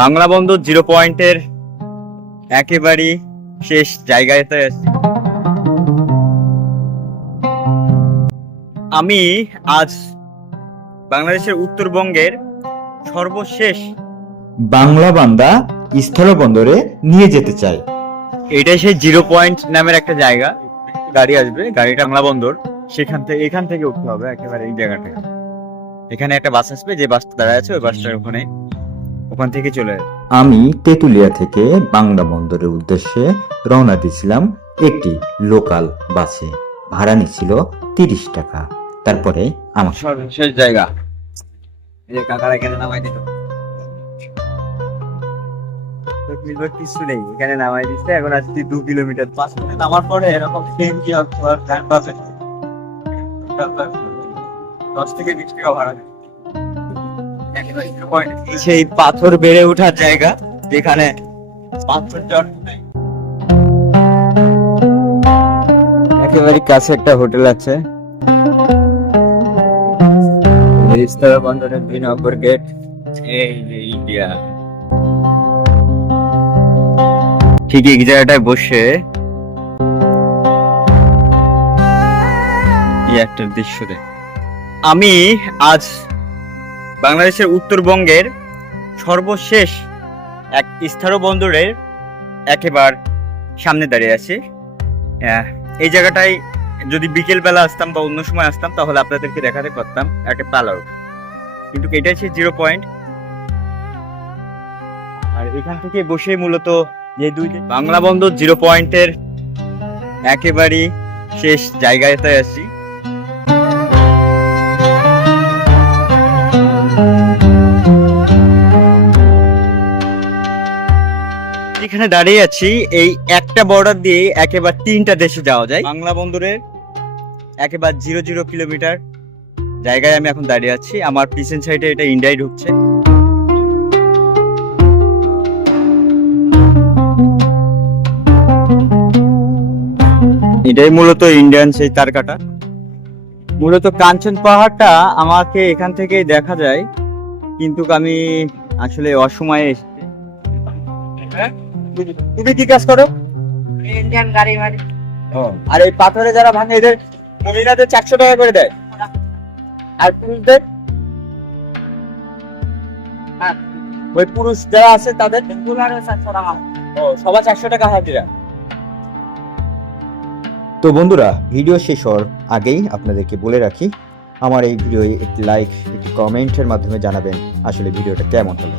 বাংলা বন্দর জিরো পয়েন্টের একেবারে শেষ জায়গাতে আছি। আমি আজ বাংলাদেশের উত্তরবঙ্গের সর্বশেষ বাংলা বান্দা স্থলবন্দরে নিয়ে যেতে চাই। এটা সেই জিরো পয়েন্ট নামের একটা জায়গা। গাড়ি আসবে, গাড়িটা বাংলা বন্দর, এখান থেকে উঠতে হবে একেবারে এই জায়গাটা। এখানে একটা বাস আসবে, যে বাসটা দাঁড়ায় আছে ওই বাসটার ওখান থেকে চলে আসবে। আমি তেঁতুলিয়া থেকে বাংলা বন্দরের উদ্দেশ্যে রওনা দিয়েছিলাম একটি লোকাল বাসে। ভাড়া নিচ্ছিল 30 টাকা। তারপরে আমার সর্বশেষ জায়গা, এই যে কাকারা এখানে নামাই দিত, কিছু নেই, এখানে নামাই দিচ্ছে। এখন আসছি 2 কিলোমিটার, 5 মিনিট নামার পরে এরকম 10 থেকে 20 টাকা ভাড়া। সেই পাথর বেড়ে ওঠার জায়গা, যেখানে পাথর চট নাই। একেবারে কাছে একটা হোটেল আছে, বন্দরের 2 নম্বর গেট। এই যে ইন্ডিয়া, ঠিক এই জায়গাটায় বসে এই একটা দৃশ্য দেখ। আমি আজ বাংলাদেশের উত্তরবঙ্গের সর্বশেষ এক স্থল বন্দরের একেবারে সামনে দাঁড়িয়ে আছি। এই জায়গাটায় যদি বিকেল বেলা আসতাম বা অন্য সময় আসতাম তাহলে আপনাদেরকে দেখাতে পারতাম একটা পালার, কিন্তু এটাই সেই জিরো পয়েন্ট। আর এখান থেকে বসে মূলত যে বাংলা বন্দর জিরো পয়েন্টের একেবারে শেষ জায়গাতে আছি। এখানে দাঁড়িয়ে আছি, এই একটা বর্ডার দিয়ে একেবারে 3টা দেশে যাওয়া যায়। বাংলা বন্দরের একেবারে 0 কিলোমিটার জায়গায় আমি এখন দাঁড়িয়ে আছি। আমার পিছন সাইডে এটা ইন্ডিয়ায় ঢুকছে। এটাই মূলত ইন্ডিয়ান সেই তারকাটা। মূলত কাঞ্চন পাহাড়টা আমাকে এখান থেকে দেখা যায়, কিন্তু আমি আসলে অসময়ে এসেছি। তুমি কি কাজ করো? ইন্ডিয়ান গাড়ি মারি। আর এই পাথরে যারা ভাঙে এদের মহিলাদের 400 টাকা করে দেয়, আর পুরুষদের ওই পুরুষ যারা আছে তাদের 400 টাকা। সবার 400 টাকা হাজিরা। তো বন্ধুরা, ভিডিও শেষ হওয়ার আগেই আপনাদেরকে বলে রাখি, আমার এই ভিডিও একটি লাইক, একটি কমেন্টের মাধ্যমে জানাবেন আসলে ভিডিওটা কেমন হলো।